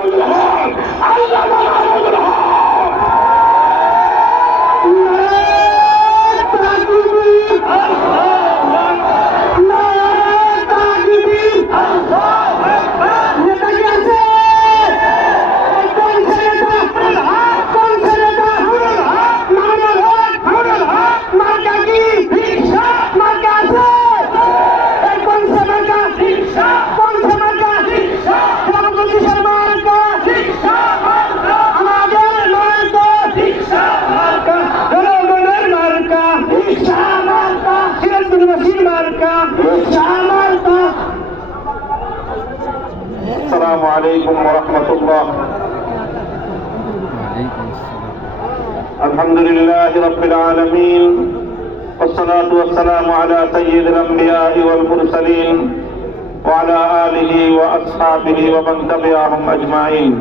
আল্লাহ الله وعليكم السلام الحمد لله رب العالمين والصلاة والسلام على سيد الأنبياء والمرسلين وعلى آله وأصحابه ومن تبعهم أجمعين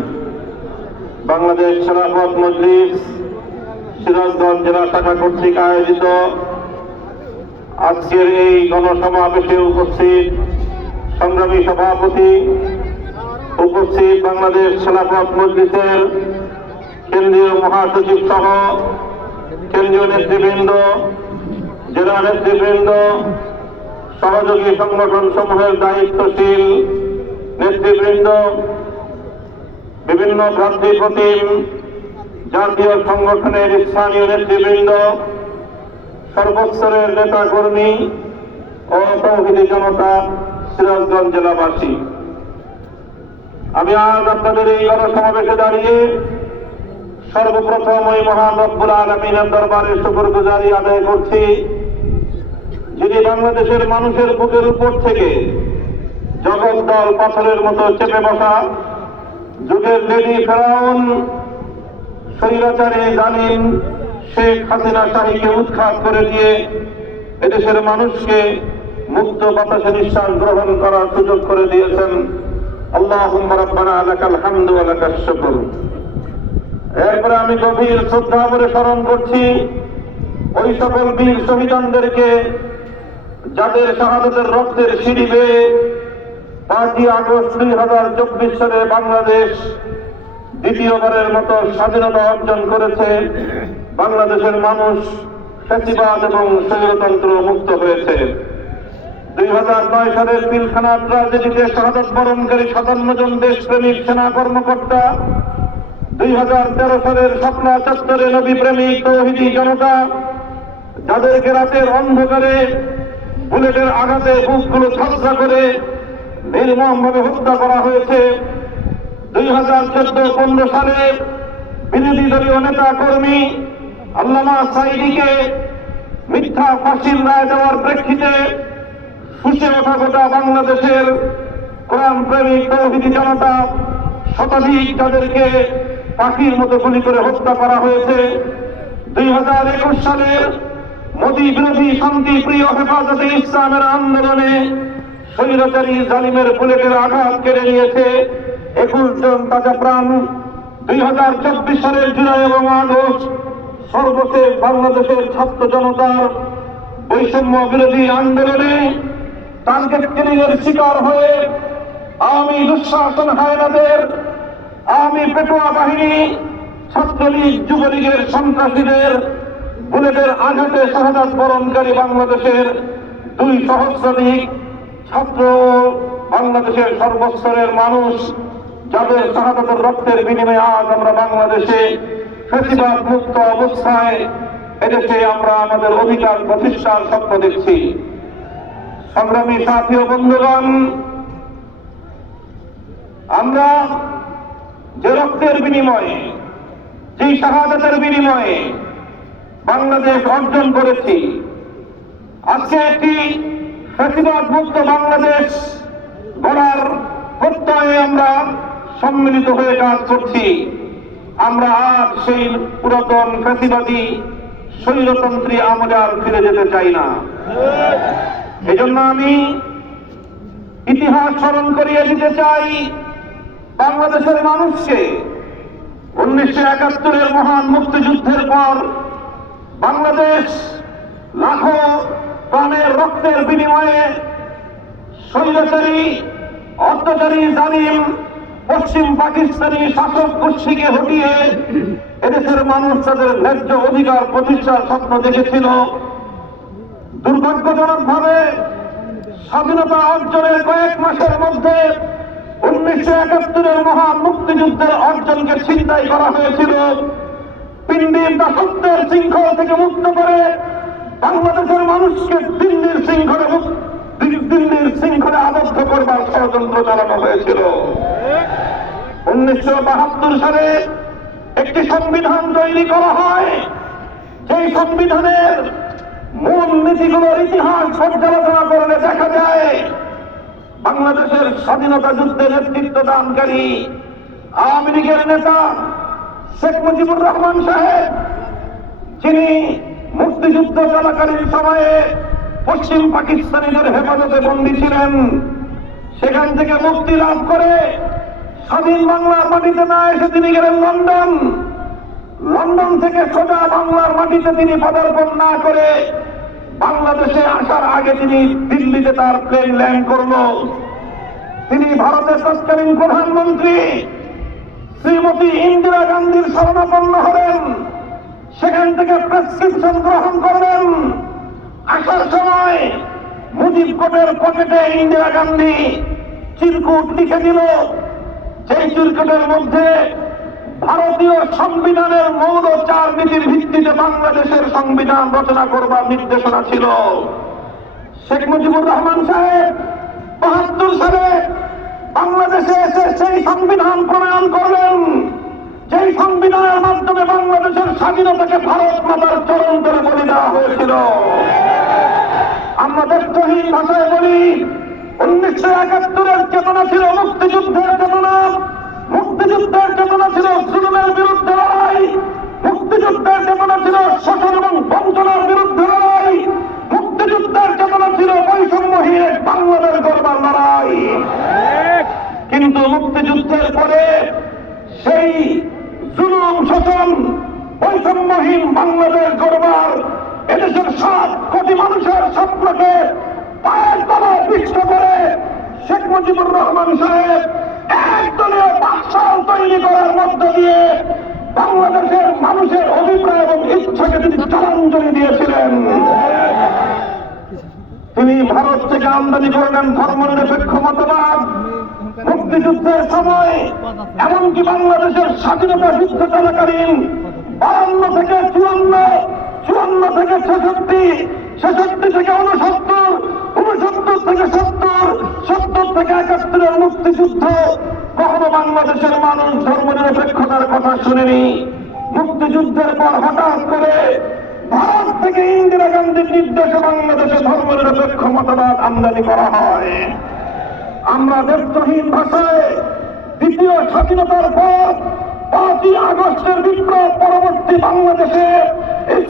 বাংলাদেশ খেলাফত মজলিস সিরাজগঞ্জ জেলা শাখা কর্তৃক আয়োজিত আজকের এই গণসমাবেশে উপস্থিত সংগ্রামী সভাপতি উপস্থিত বাংলাদেশ খেলাফত মজলিসের কেন্দ্রীয় মহাসচিব সহ কেন্দ্রীয় নেতৃবৃন্দ, জেলা নেতৃবৃন্দ, সহযোগী সংগঠন সমূহের দায়িত্বশীল নেতৃবৃন্দ, বিভিন্ন ভ্রাতৃ প্রতিম জাতীয় সংগঠনের স্থানীয় নেতৃবৃন্দ, সর্বস্তরের নেতা কর্মী ও তৌহিদি জনতা সিরাজগঞ্জ জেলাবাসী। আমি আজ আপনাদের এই গণসমাবেশে দাঁড়িয়ে সর্বপ্রথম ওই মহান রব্বুল আলমিনের দরবারে শুকর গুজারি আদায় করছি, যিনি বাংলাদেশের মানুষের বুকের উপর থেকে জগদ্দল পাথরের মতো চেপে বসা, যুগের লেডি ফেরাউন, স্বৈরাচারী জালিম শেখ হাসিনা শাহীকে উৎখাত করে দিয়ে এদেশের মানুষকে মুক্ত বাতাসে নিঃশ্বাস গ্রহণ করার সুযোগ করে দিয়েছেন। এরপরে আমি গভীর শ্রদ্ধা করে স্মরণ করছি, ওই সকল বীর শহীদানদেরকে যাদের শাহাদতের রক্তের সিঁড়ি বেয়ে পাঁচই আগস্ট দুই হাজার চব্বিশ সালে বাংলাদেশ দ্বিতীয়বারের মতো স্বাধীনতা অর্জন করেছে, বাংলাদেশের মানুষ ফ্যাসিবাদ এবং স্বৈরতন্ত্র মুক্ত হয়েছে। দুই হাজার নয় সালের পিলখানা ট্রাজেডিতে শাহাদত বরণকারী সাতান্ন জন দেশপ্রেমিক সেনা কর্মকর্তা। দুই হাজার তেরো সালের স্বপ্না চত্বরে নবী প্রেমিক তৌহিদি জনতা। যাদেরকে রাতের অন্ধকারে বুলেটের আঘাতে বুকগুলো ছলসা করে নির্মমভাবে হত্যা করা হয়েছে। দুই হাজার চোদ্দ পনেরো সালে বিরোধী দলীয় নেতা কর্মী আল্লামা সাইদিকে মিথ্যা ফাঁসির রায় দেওয়ার প্রেক্ষিতে ফুসে ওঠা গোটা বাংলাদেশের কোরআন প্রেমিক, তৌহিদি জনতা শতাধিক তাদেরকে পাখির মতো গুলি করে হত্যা করা হয়েছে। দুই হাজার একুশ সালের মোদী বিরোধী শান্তি প্রিয় হেফাজতে ইসলামের আন্দোলনে স্বৈরাচারী জালিমের বুলেটের আঘাত কেড়ে নিয়েছে একুশ জন তাজা প্রাণ। দুই হাজার চব্বিশ সালের জুলাই এবং আগস্ট সর্বশেষ বাংলাদেশের ছাত্র জনতার বৈষম্য বিরোধী আন্দোলনে টার্গেট কিলিংয়ের শিকার হয়ে আমি দুঃশাসন হায়নাদের, আমি পেটোয়া বাহিনী, ছাত্রলীগ, যুবলীগের সন্ত্রাসীদের, বুলেটের আঘাতে শাহাদাত বরণকারী বাংলাদেশের দুই সহস্রাধিক ছাত্র বাংলাদেশের সর্বস্তরের মানুষ, যাদের শাহাদাতের রক্তের বিনিময়ে আজ আমরা বাংলাদেশে ফেসিবাদ মুক্ত অবস্থায়, এদেশে আমরা আমাদের অধিকার প্রতিষ্ঠার স্বপ্ন দেখছি। সংগ্রামী সাথী ও বন্ধুগণ, আমরা যে রক্তের বিনিময়ে যেই শাহাদাতের বিনিময়ে বাংলাদেশ অর্জন করেছি, আজকে একটি ফেসিবাদ মুক্ত বাংলাদেশ গড়ার প্রত্যয়ে আমরা সম্মিলিত হয়ে কাজ করছি। আমরা আর সেই পুরাতন ফেসিবাদী শৈলতন্ত্রী আমলে আর ফিরে যেতে চাই না। এজন্য আমি ইতিহাস স্মরণ করিয়ে দিতে চাই বাংলাদেশের মানুষকে। উনিশশো একাত্তরের মহান মুক্তিযুদ্ধের পর বাংলাদেশ লাখো প্রাণের রক্তের বিনিময়ে স্বৈরাচারী অত্যাচারী, জালিম, পশ্চিম পাকিস্তানি শাসক গোষ্ঠীকে হটিয়ে এদেশের মানুষ তাদের ন্যায্য অধিকার প্রতিষ্ঠার স্বপ্ন দেখেছিল। দুর্ভাগ্যজনক ভাবে স্বাধীনতা অর্জনের কয়েক মাসের মধ্যে উনিশশো একাত্তরের মহান মুক্তিযুদ্ধের অর্জনকে ছিনতাই করা হয়েছিল। পিন্ডির দাসত্বের শৃঙ্খল থেকে মুক্ত করে বাংলাদেশের মানুষকে দিল্লির শৃঙ্খলে দিল্লির শৃঙ্খলে আবদ্ধ করবার ষড়যন্ত্র চালানো হয়েছিল। উনিশশো বাহাত্তর সালে একটি সংবিধান তৈরি করা হয়। সেই সংবিধানের মূল নীতিগুলোর ইতিহাস পর্যালোচনা করলে দেখা যায়, বাংলাদেশের স্বাধীনতা যুদ্ধে নেতৃত্ব দানকারী আওয়ামী লীগের নেতা শেখ মুজিবুর রহমান সাহেব, যিনি মুক্তিযুদ্ধ চলাকালীন সময়ে পশ্চিম পাকিস্তানিদের হেফাজতে বন্দী ছিলেন, সেখান থেকে মুক্তি লাভ করে স্বাধীন বাংলার মাটিতে না এসে তিনি গেলেন লন্ডন। লন্ডন থেকে সোজা বাংলার মাটিতে তিনি পদার্পণ না করে বাংলাদেশে আসার আগে তিনি দিল্লিতে তার প্লেন ল্যান্ড করল। তিনি ভারতের তৎকালীন প্রধানমন্ত্রী শ্রীমতী ইন্দিরা গান্ধীর শরণাপন্ন হলেন। সেখান থেকে প্রেসক্রিপশন গ্রহণ করলেন। আসার সময় মুজিব কোটের পকেটে ইন্দিরা গান্ধী চিরকুট লিখে দিল। সেই চিরকুটের মধ্যে ভারতীয় সংবিধানের মৌল চার নীতির ভিত্তিতে বাংলাদেশের সংবিধান রচনা করবার নির্দেশনা ছিল। শেখ মুজিবুর রহমান সাহেব, বাহাত্তর সালে বাংলাদেশে এসে সেই সংবিধান প্রণয়ন করলেন। যেই সংবিধানের মাধ্যমে বাংলাদেশের স্বাধীনতাকে ভারত মাতার চরণ করে বলে দেওয়া হয়েছিল। আমরা ব্যক্তহীন ভাষায় বলি, উনিশশো একাত্তরের চেতনা ছিল মুক্তিযুদ্ধের চেতনা। মুক্তিযুদ্ধের চেতনা ছিল জুলুমের বিরুদ্ধে লড়াই। মুক্তিযুদ্ধের চেতনা ছিল শোষণ এবং বঞ্চনার বিরুদ্ধে লড়াই। মুক্তিযুদ্ধের চেতনা ছিল বৈষম্যহীন বাংলাদেশ গড়বার লড়াই। কিন্তু মুক্তিযুদ্ধের পরে সেই জুলুম, শোষণ, বৈষম্যহীন বাংলাদেশ গড়বার এদেশের সাত কোটি মানুষের স্বপ্নকে পায়ের তলায় পিষ্ট করে শেখ মুজিবুর রহমান সাহেব একদলীয় বাকশাল তৈরি করার মধ্য দিয়ে বাংলাদেশের মানুষের অভিপ্রায় এবং ইচ্ছাকে তিনি জলাঞ্জলি দিয়েছিলেন। তিনি ভারত থেকে আমদানি করলেন ধর্মনিরপেক্ষ মতবাদ। মুক্তিযুদ্ধের সময় এমনকি বাংলাদেশের স্বাধীনতা যুদ্ধ চলাকালীন বাহান্ন থেকে চুয়ান্ন চুয়ান্ন থেকে ছেষট্টি ছেষট্টি থেকে উনসত্তর উনসত্তর থেকে সত্তর সত্তর থেকে একাত্তরের মুক্তিযুদ্ধ। কখনো বাংলাদেশের মানুষ ধর্মনিরপেক্ষতার কথা শুনেনি। মুক্তিযুদ্ধের পর হঠাৎ করে ভারত থেকে ইন্দিরা গান্ধীর নির্দেশে বাংলাদেশে ধর্মনিরপেক্ষ মতবাদ আমদানি করা হয়। আমরা ব্যর্থহীন ভাষায় দ্বিতীয় স্বাধীনতার পর পাঁচই আগস্টের বিপ্লব পরবর্তী বাংলাদেশে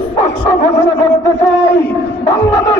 স্পষ্ট ঘোষণা করতে চাই, বাংলাদেশ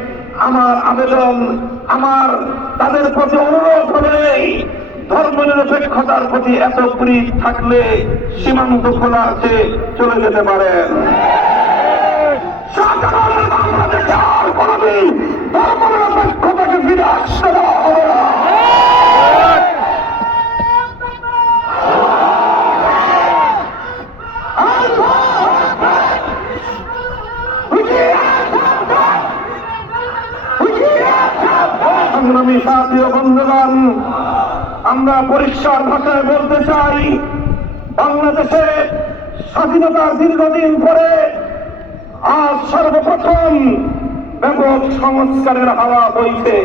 আমার আবেদন, আমার তাদের প্রতি অনুরোধ ধর্ম ধর্মনিরপেক্ষতার প্রতি এত প্রীত থাকলে সীমান্ত খোলা আছে চলে যেতে পারেন বাংলাদেশে আর কোনদিন ধর্মনিরপেক্ষতাকে ফিরে আসতে দেওয়া হবে না সংগ্রামী সাথী ও বন্ধুগণ আমরা পরিষ্কার ভাষায় বলতে চাই বাংলাদেশে স্বাধীনতার দীর্ঘদিন পরে আজ সর্বপ্রথম ব্যাপক সংস্কারের হাওয়া বইছে।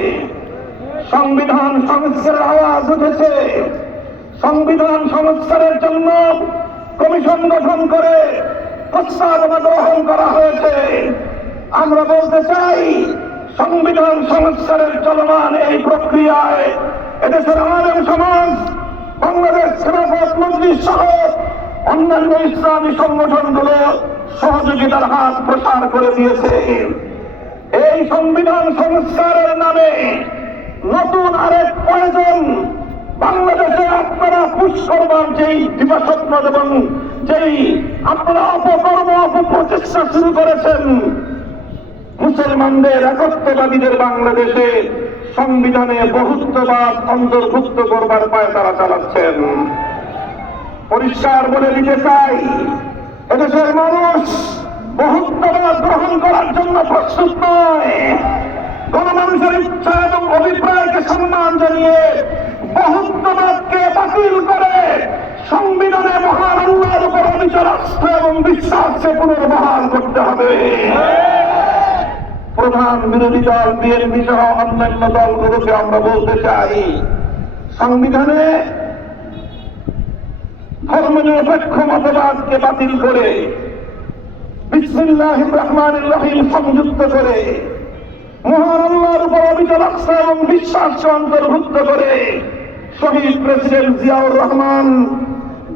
সংবিধান সংস্কারের আওয়াজ উঠেছে। সংবিধান সংস্কারের জন্য কমিশন গঠন করে প্রস্তাবনা গ্রহণ করা হয়েছে। আমরা বলতে চাই, সংবিধান সংস্কারের চলমান এই প্রক্রিয়ায় এদেশের আলেম সমাজ বাংলাদেশ খেলাফত মজলিস সহ অন্যান্য ইসলামী সংগঠনগুলো সহযোগিতার হাত প্রসার করে দিয়েছে। এই সংবিধান সংস্কারের নামে নতুন আরেক প্রয়োজন। বাংলাদেশে আপনারা পুষ্করবার যেই দিবাস্বপ্ন এবং যেই আপনারা অপকর্ম অপপ্রচেষ্টা শুরু করেছেন, মুসলমানদের, একত্ববাদীদের বাংলাদেশে সংবিধানে বহুত্ববাদ অন্তর্ভুক্ত করবার পায় তারা চালাচ্ছেন। পরিষ্কার বলে দিতে চাই, এদেশের মানুষ বহুত্ববাদ গ্রহণ করার জন্য প্রস্তুত নয়। গণমানুষের ইচ্ছা এবং অভিপ্রায়কে সম্মান জানিয়ে বহুত্ববাদকে বাতিল করে সংবিধানে মহান আল্লাহর উপর অবিচার আস্থা এবং বিশ্বাসকে পুনর্বহাল করতে হবে। প্রধান বিরোধী দল, বিএনপি সহ অন্যান্য দলগুলোকে আমরা বলতে চাই। সংবিধানে ধর্মনিরপেক্ষ মতবাদকে বাতিল করে বিসমিল্লাহ রহমান রহিম সংযুক্ত করে, মহান উপর অবিচল আস্থা এবং বিশ্বাসকে অন্তর্ভুক্ত করে শহীদ প্রেসিডেন্ট জিয়াউর রহমান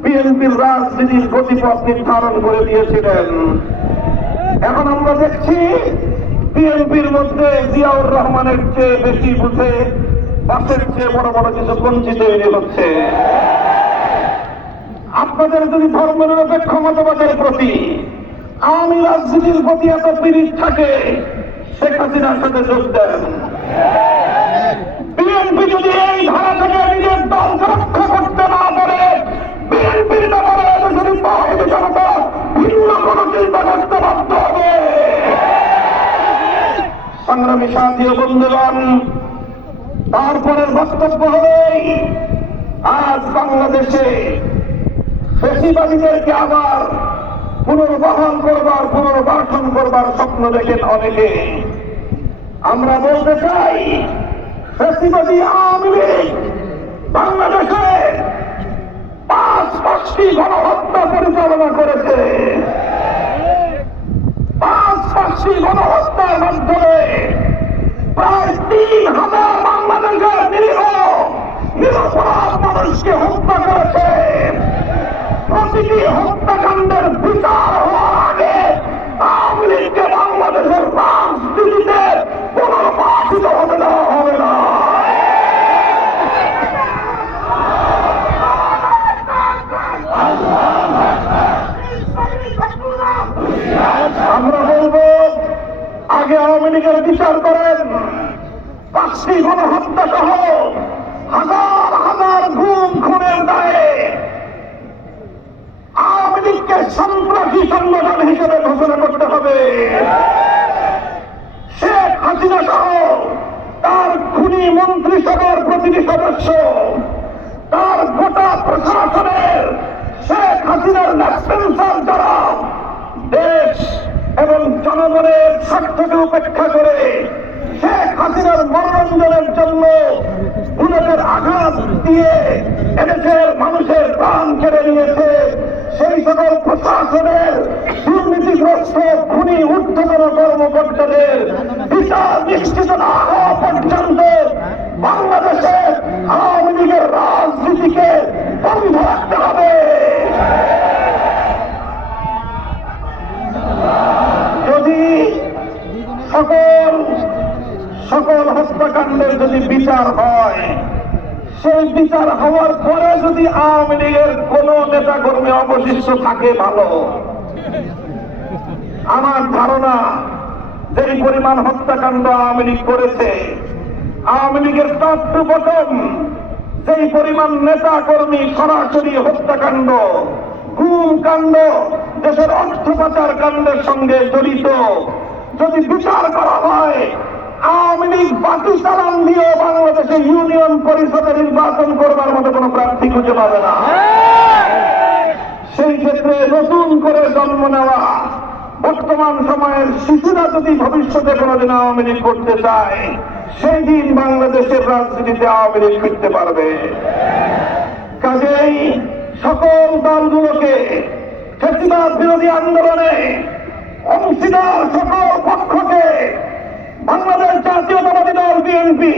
বিএনপির রাজনীতির গতিপথ নির্ধারণ করে দিয়েছিলেন। এখন আমরা দেখছি বিএনপির মধ্যে জিয়াউর রহমানের চেয়ে বেশি বুঝে বাসের চেয়ে বড় বড় কিছু বঞ্চিত তৈরি হচ্ছে আপনাদের যদি ধর্মনিরপেক্ষ মতবাদের প্রতি আওয়ামী রাজনীতির প্রতি এত পীড়িত থাকে, শেখ হাসিনার সাথে যোগ দেন। বিএনপি যদি এই ধারা থেকে নিজের দলকে রক্ষা করতে না পারে, বিএনপির ব্যাপারে যদি বাহিনী জনতা ভিন্ন কোনো চিন্তা করতে বাধ্য হবে। সংগ্রামী সাথী ও বন্ধুগণ, তারপরের বক্তব্য হলেই আজ বাংলাদেশে ফেসিবাদীদেরকে আবার পুনর্বহন করবার, পুনর্বাসন করবার স্বপ্ন দেখেন অনেকে। আমরা বলতে চাই, ফেসিবাদী আওয়ামী লীগ বাংলাদেশে পাঁচ পাঁচটি গণহত্যা পরিচালনা করেছে। পাঁচটি গণহত্যার মাধ্যমে প্রায় তিন হাজার বাংলাদেশের নিরীহ নিরপরাধ মানুষকে হত্যা করেছে। প্রতিটি হত্যাকাণ্ডের বিচার আওয়ামী লীগের বিচার করেন। পাঁচটি গণহত্যা সহ হাজার হাজার ঘুম খুনের দায়ে আওয়ামী লীগকে সন্ত্রাসী সংগঠন হিসেবে ঘোষণা করতে হবে শেখ হাসিনা সহ তার খুনি মন্ত্রিসভার প্রতিটি সদস্য তার গোটা প্রশাসনের শেখ হাসিনার ন্যাশনাল যারা দেশ এবং জনগণের স্বার্থকে উপেক্ষা করে শেখ হাসিনার মনোরঞ্জনের জন্য বুলেটের আঘাত দিয়ে এদেশের মানুষের প্রাণ কেড়ে নিয়েছে। সেই সকল প্রশাসনের দুর্নীতিগ্রস্ত খুনি উর্ধতন কর্মকর্তাদের বিচার নিশ্চিত না হওয়া পর্যন্ত বাংলাদেশে আওয়ামী লীগের রাজনীতিকে বন্ধ রাখতে হবে যদি সকল সকল হত্যাকাণ্ডের যদি বিচার হয়, সেই বিচার হওয়ার পরে যদি আওয়ামী লীগের কোন নেতা কর্মী অবশিষ্ট থাকে ভালো। আমার ধারণা, যেই পরিমাণ হত্যাকাণ্ড আওয়ামী লীগ করেছে, আওয়ামী লীগের টু বটম পরিমাণ নেতা কর্মী সরাসরি হত্যাকাণ্ড গুম কাণ্ড দেশের অর্থ পাচার কাণ্ডের সঙ্গে জড়িত, যদি বিচার করা হয় আওয়ামী লীগ বাকি দিয়ে বাংলাদেশে ইউনিয়ন পরিষদে নির্বাচন করবার মতো কোনো প্রার্থী খুঁজে পাবে না। সেই ক্ষেত্রে নতুন করে জন্ম নেওয়া, বর্তমান সময়ের শিশুরা যদি ভবিষ্যতে কোনোদিন আওয়ামী লীগ করতে চায়, সেই দিন বাংলাদেশের রাজনীতিতে আওয়ামী লীগ ফিরতে পারবে। কাজেই সকল দলগুলোকে ফেসিবাদ বিরোধী আন্দোলনে অংশীদার সকল পক্ষকে বাংলাদেশ জাতীয়তাবাদী দল বিএনপি।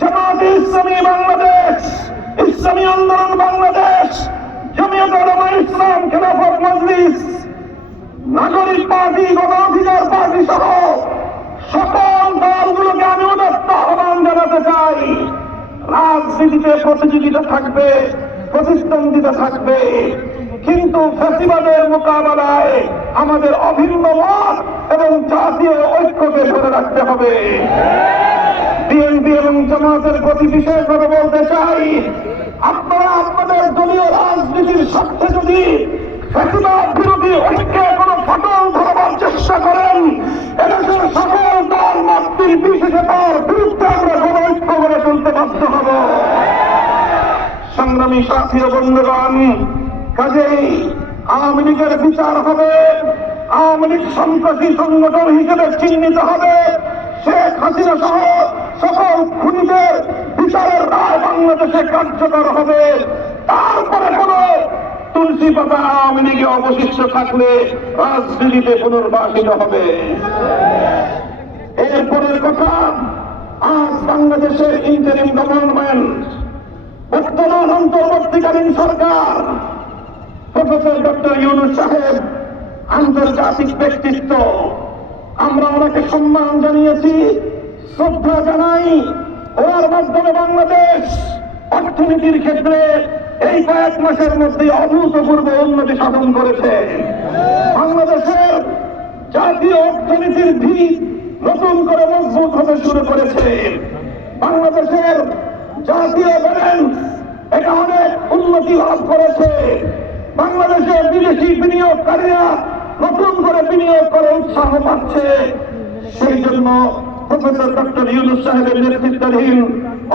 জামাত ইসলামী বাংলাদেশ, ইসলামী আন্দোলন বাংলাদেশ জমিয়ত উলামা ইসলাম, খেলাফত মজলিস, নাগরিক পার্টি গণ অধিকার পার্টি সহ সকল দলগুলোকে আমি উদাত্ত আহ্বান জানাতে চাই। রাজনীতিতে প্রতিযোগিতা থাকবে, প্রতিদ্বন্দ্বিতা থাকবে, কিন্তু ফ্যাসিবাদের মোকাবেলায় আমাদের অভিন্ন মত এবং জাতীয় ঐক্যকে ধরে রাখতে হবে। বিএনপি এবং জামাতের প্রতি বিশেষভাবে বলতে চাই, আপনারা আপনাদের দলীয় রাজনীতির স্বার্থে যদি বিরোধী ঐক্যে ধরবার চেষ্টা করেন, এদেশের সকল দল মাতৃ বিরুদ্ধে আমরা ঐক্য গড়ে তুলতে বাধ্য হব। সংগ্রামী সাথী বন্ধুগণ, কাজেই আওয়ামী লীগের বিচার হবে। আওয়ামী লীগ সন্ত্রাসী সংগঠন হিসেবে চিহ্নিত হবে। শেখ হাসিনা সহ সকল খুনিদের বিচারের রায় বাংলাদেশে কার্যকর হবে। তারপরে কোন তুলসী পাতা আওয়ামী লীগে অবশিষ্ট থাকলে রাজনীতিতে পুনর্বাসিত হবে? এরপরের কথা, আজ বাংলাদেশের ইন্টারিম গভর্নমেন্ট বর্তমান অন্তর্বর্তীকালীন সরকার, প্রফেসর ডক্টর ইউনুস সাহেব আন্তর্জাতিক ব্যক্তিত্ব। আমরা ওনাকে সম্মান জানিয়েছি, শ্রদ্ধা জানাই। ওনার মাধ্যমে বাংলাদেশ অর্থনীতির ক্ষেত্রে এই কয়েক মাসের মধ্যে অভূতপূর্ব উন্নতি সাধন করেছে। বাংলাদেশের জাতীয় অর্থনীতির ভিত নতুন করে মজবুত হতে শুরু করেছে। বাংলাদেশের জাতীয় ব্যালেন্স এটা অনেক উন্নতি লাভ করেছে। বাংলাদেশের বিদেশি বিনিয়োগকারীরা নতুন করে বিনিয়োগ করে উৎসাহ পাচ্ছে। সেই জন্য প্রফেসর ডক্টর ইউনুস সাহেবের নেতৃত্বাধীন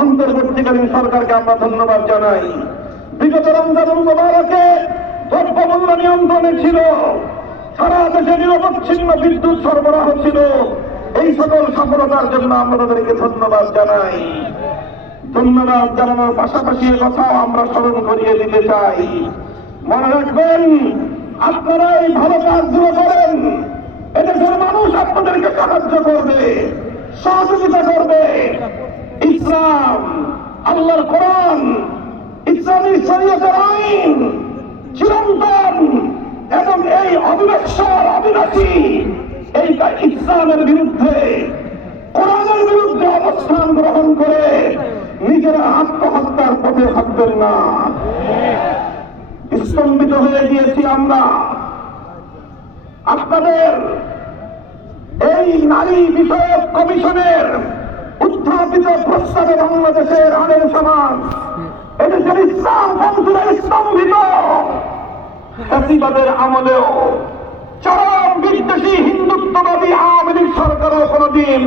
অন্তর্বর্তীকালীন সরকারকে আমরা ধন্যবাদ জানাই। বিগত রমজান মোবারকে দ্রব্যমূল্য নিয়ন্ত্রণে ছিল, সারা দেশে নিরবচ্ছিন্ন বিদ্যুৎ সরবরাহ ছিল। এই সকল সফলতার জন্য আমরা তাদেরকে ধন্যবাদ জানাই। ধন্যবাদ জানানোর পাশাপাশি এ কথাও আমরা স্মরণ করিয়ে দিতে চাই। মনে রাখবেন আপনারা এই ভালো কাজগুলো করেন। এদেশের মানুষ আপনাদেরকে সাহায্য করবে, সহযোগিতা করবে। ইসলাম, আল্লাহর কোরআন, ইসলামী শরীয়তের আইন, চিরন্তন এবং এই অবিনশ্বর অবিনাশী এই ইসলামের বিরুদ্ধে, কোরআনের বিরুদ্ধে অবস্থান গ্রহণ করে নিজেরা আত্মহত্যার পথে হাঁটবেন না। স্তম্ভিত হয়ে গিয়েছি আমরা। আপনাদের এই নারী বিষয়ক কমিশনের উত্থাপিত প্রস্তাবে বাংলাদেশের আনের সমাজ এদেশের ইসলাম বন্ধুরা স্তম্ভিত। ফ্যাসিবাদের আমলেও চরম বিদ্বেষী হিন্দুত্ববাদী আওয়ামী লীগ সরকারও কোনদিন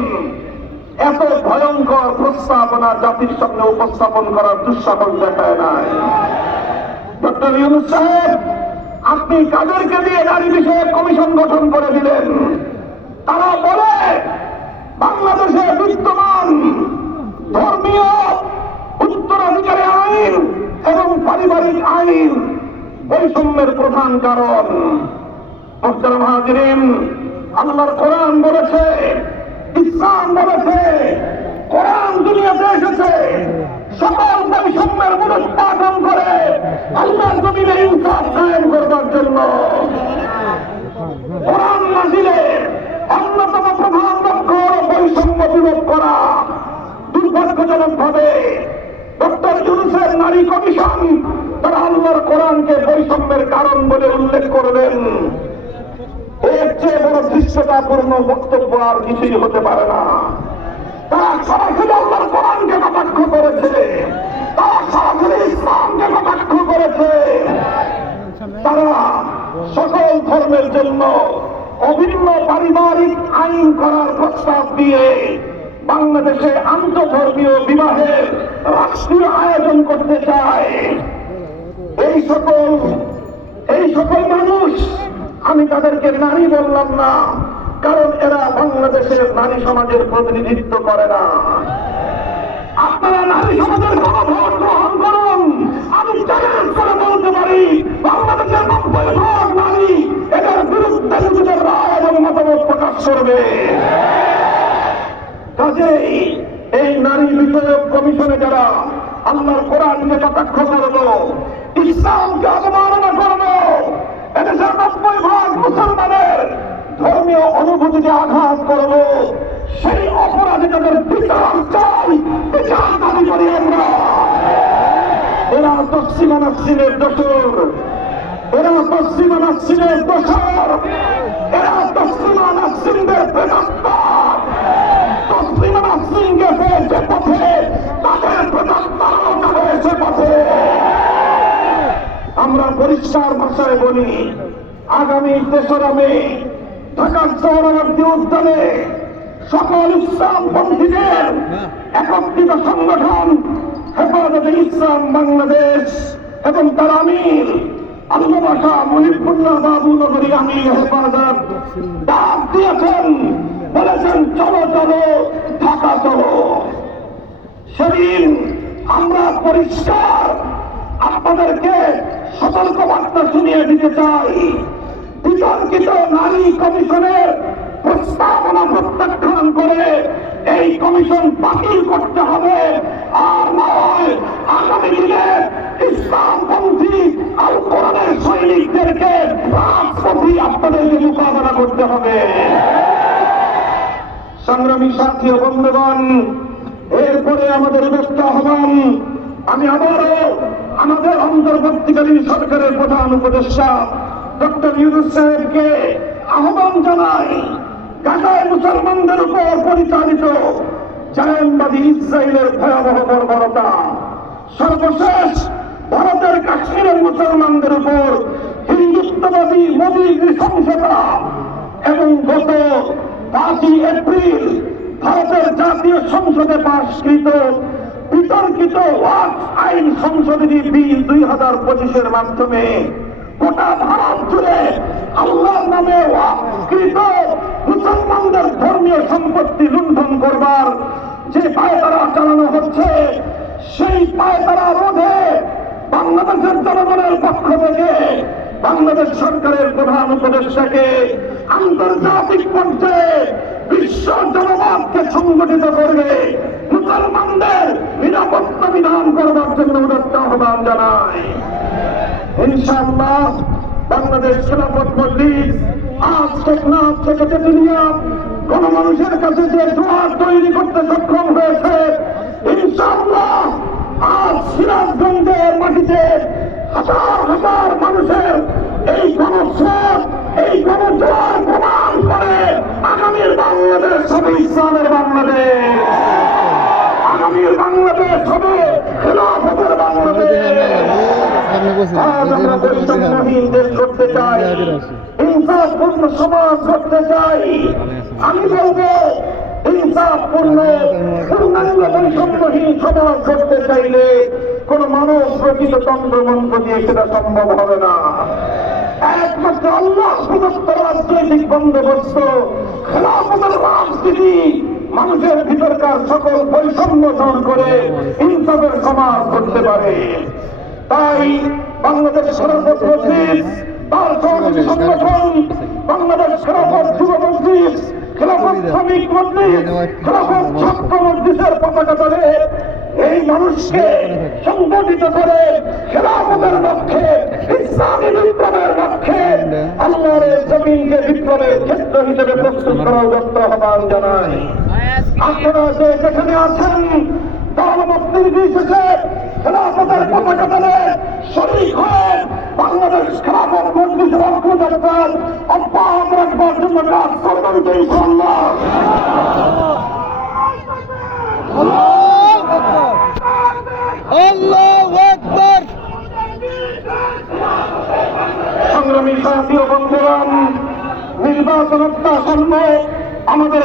এত ভয়ঙ্কর প্রস্তাবনা জাতির সামনে উপস্থাপন করার দুঃসাহস দেখায় নাই। ডক্টর ইউনুস সাহেব, আপনি কাদেরকে দিয়ে নারী বিষয়ে কমিশন গঠন করে দিলেন? তারা বলে, বাংলাদেশে বিদ্যমান ধর্মীয় উত্তরাধিকারী আইন এবং পারিবারিক আইন বৈষম্যের প্রধান কারণ। মোহতারাম হাজিরিন, আল্লাহর কোরআন বলেছে, ইসলাম বলেছে, কোরআন দুনিয়াতে এসেছে। সকল বৈষম্যের মূলোৎপাদন করে আল্লাহর জমিনে ইনসাফ কায়েম করবার জন্য। কোরআন নাজিলে অন্যতম প্রধান লক্ষ্য বৈষম্য বিরোধ করা। দুর্ভাগ্যজনক ভাবে ডক্টর ইউনুসের নারী কমিশন তারা আল্লাহর কোরআনকে বৈষম্যের কারণ বলে উল্লেখ করলেন। এর চেয়ে বড় দৃশ্যতাপূর্ণ বক্তব্য আর কিছুই হতে পারে না। তারা সরাসরি আল্লাহর তারা সকল ধর্মের জন্য অভিন্ন পারিবারিক আইন করার প্রস্তাব দিয়ে বাংলাদেশে আন্তধর্মীয় বিবাহের রাষ্ট্রীয় আয়োজন করতে চায়। এই সকল এই সকল মানুষ, আমি তাদেরকে নারী বললাম না, কারণ এরা বাংলাদেশের নারী সমাজের প্রতিনিধিত্ব করে না। আপনারা নারী সমাজের গণভোট গ্রহণ করুন আমি চ্যালেঞ্জ করে বলতে পারি বাংলাদেশের নব্বই ভাগ নারী এদের বিরুদ্ধে নিজেদের রায় এবং মতামত প্রকাশ করবে কাজেই এই নারী বিষয়ক কমিশন যারা আল্লাহর কোরআনকে কটাক্ষ করল ইসলামকে অবমাননা করল এদেশের নব্বই ভাগ মুসলমানের ধর্মীয় অনুভূতিতে আঘাত করল সেই অপরাধে তাদের বিচার চাই বিচার দাবি করি আমরা এরা নাসিনের দোষর এরা পশ্চিমা নাসিনের দোষর। এরা পশ্চিমা নাসিনদের প্রেতাত্মা পশ্চিমা নাসিনকে পেয়েছে পথে। তাদের যাবে সে পথে। আমরা পরিষ্কার ভাষায় বলি, আগামী তেসরা মে ঢাকার সৌরবর্তী উদ্যানে সকল ইসলাম পন্থীদের একত্রিত সংগঠন, হেফাজতে ইসলাম বাংলাদেশ এবং তার আমির আল্লাহ মনিপুল্লাহ বাবু নগরী আমির হেফাজত। ডাক দিয়েছেন, বলেছেন, চলো চলো, ঢাকা চলো। সেদিন আমরা পরিষ্কার আপনাদেরকে সতর্ক বার্তা শুনিয়ে দিতে চাই। বিতর্কিত নারী কমিশনের প্রস্তাবনা প্রত্যাখ্যান করে এই কমিশন বাতিল করতে হবে। আর নয়, আগামী দিনে ইসলামপন্থী আল কোরআনের সৈনিকদেরকে রাজপথী আপনাদেরকে মোকাবেলা করতে হবে। সংগ্রামী সাথী ও বন্ধুগণ, এরপরে আমাদের ব্যস্ত আহ্বান, আমি আবারও আমাদের অন্তর্বর্তীকালীন সরকারের প্রধান উপদেষ্টা ডক্টর ইউনুস সাহেবকে আহ্বান জানাই গাজায় মুসলমানদের উপর পরিচালিত জায়নবাদী ইসরায়েলের ভয়াবহ বর্বরতা সর্বশেষ ভারতের কাশ্মীরের মুসলমানদের উপর হিন্দুত্ববাদী মোদী নৃশংসতা এবং গত পাঁচই এপ্রিল ভারতের জাতীয় সংসদে পাশকৃত বিতর্কিত ওয়াক্স আইন সংশোধনী বিল দুই হাজার পঁচিশের মাধ্যমে গোটা ভারত জুড়ে আল্লাহর নামে ওয়াক্সকৃত মুসলমানদের ধর্মীয় সম্পত্তি লুণ্ঠন করবার যে পায়তারা চালানো হচ্ছে, সেই পায়তারা রোধে বাংলাদেশের জনগণের পক্ষ থেকে বাংলাদেশ সরকারের প্রধান উপদেষ্টাকে আন্তর্জাতিক পর্যায়ে বিশ্ব জনমতকে সংগঠিত করবে মুসলমানদের নিরাপত্তা বিধান করবার জন্য উদত্ত আহ্বান জানায়। ইনশাআল্লাহ বাংলাদেশ খেলাফত মজলিস আজ টেকনাফ থেকে তেতুলিয়া কোন মানুষের কাছে যে জোয়ার তৈরি করতে সক্ষম হয়েছে, ইনশাআল্লাহ আজ সিরাজগঞ্জের মাটিতে হাজার হাজার মানুষের এই গণস্রোত এই গণজোয়ার প্রমাণ করে আগামীর বাংলাদেশ হবে ইসলামের বাংলাদেশ। আগামীর বাংলাদেশ হবে খেলাফতের বাংলাদেশ। আজ আমরা বৈষম্যহীন দেশ করতে চাই ইনসাফপূর্ণ সমাজ করতে চাই। আমি বলব পূর্ণাঙ্গ বৈষম্যহীন সমাজ করতে চাইলে কোন মানব প্রকৃত তন্ত্র মন্ত্র দিয়ে সেটা সম্ভব হবে না। একমাত্র আল্লাহ রাজনৈতিক বন্দোবস্ত, খেলাফতের রাজনীতি, মানুষের ভিতরকার সকল বৈষম্য দূর করে ইনসাফের সমাজ করতে পারে। তাই বাংলাদেশ মসজিদ তার সংগঠন বাংলাদেশ খেলাফত যুব মসজিদ খেলাফত শ্রমিক মসজিদ খেলাফত ছাত্র মসজিদের পতাকা ধরে এই মানুষকে সংগঠিত করে খেলাফতের লক্ষ্যে ইসলামী বিপ্লবের লক্ষ্যে আল্লাহর জমিনকে বিপ্লবের ক্ষেত্র হিসেবে প্রস্তুত করার দত্ত আহ্বান জানায় আপনারা যে যেখানে আছেন দলমুক্তির বিশেষে খেলাফতের পতাকা শরীর হয়ে বাংলাদেশ খেলাফত মন্ত্রী অগ্রযাত্রার অব্যাহত রাখবার জন্য কাজ করবেন তো আকবার সংগ্রামী। সাথী ও বন্ধুরাম নির্বাচন অত্যাসন্ন আমাদের